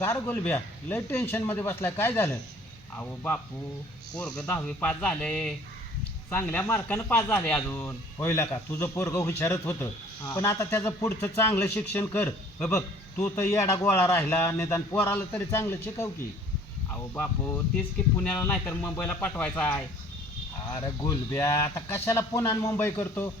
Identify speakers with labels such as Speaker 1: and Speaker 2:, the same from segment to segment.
Speaker 1: Car गोलब्या. लय टेन्शनमध्ये बसलाय. काय झालं?
Speaker 2: अहो बापू पोरग दहावी पास झाले चांगल्या मार्कानं पास झाले अजून.
Speaker 1: होईल का? तुझं पोरग हुशारच होतं.
Speaker 2: हा.
Speaker 1: पण आता त्याचं पुढचं चांगलं शिक्षण कर. हे बघ तू तर येडा गोळा राहिला निदान पोराला तरी चांगलं शिकव की.
Speaker 2: अहो बापू तेच की पुण्याला नाही तर मुंबईला पाठवायचा आहे.
Speaker 1: अरे गोलब्या आता कशाला पुन्हा मुंबई करतो?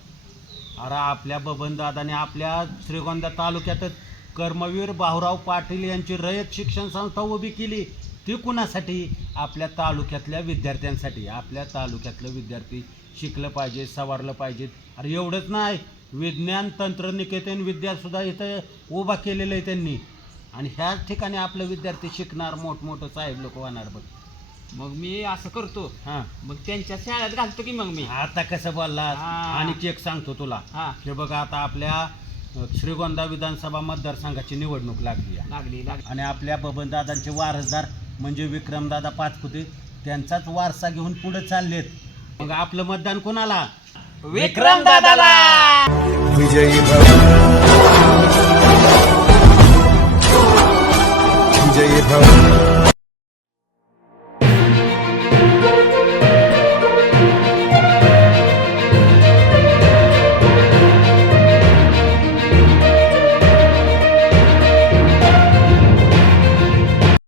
Speaker 1: अरे आपल्या बबन दादाने आपल्या श्रीगोंदा तालुक्यातच कर्मवीर भाऊराव पाटील यांची रयत शिक्षण संस्था उभी केली. ती कुणासाठी? आपल्या तालुक्यातल्या विद्यार्थ्यांसाठी. आपल्या तालुक्यातलं विद्यार्थी शिकलं पाहिजे सवारलं पाहिजेत अरे एवढंच नाही. विज्ञान तंत्रनिकेतन विद्यासुद्धा इथं उभा केलेलं आहे त्यांनी. आणि ह्याच ठिकाणी आपलं विद्यार्थी शिकणार मोठमोठं साहेब लोक होणार बघ.
Speaker 2: मग मी असं करतो.
Speaker 1: हां.
Speaker 2: मग त्यांच्या शाळेत घालतो की मग मी?
Speaker 1: आता कसं बोललास?
Speaker 2: हा.
Speaker 1: आणि एक सांगतो तुला.
Speaker 2: हा.
Speaker 1: हे बघा आता आपल्या श्रीगोंदा विधानसभा मतदारसंघाची निवडणूक लागली आहे.
Speaker 2: लागली लागली.
Speaker 1: आणि आपल्या बबनदादांचे वारसदार म्हणजे विक्रमदादा पाचपुते त्यांचाच वारसा घेऊन पुढे चाललेत. मग आपलं मतदान कोणाला?
Speaker 2: विक्रम दादाला
Speaker 3: विजयी भव. विजयी भव.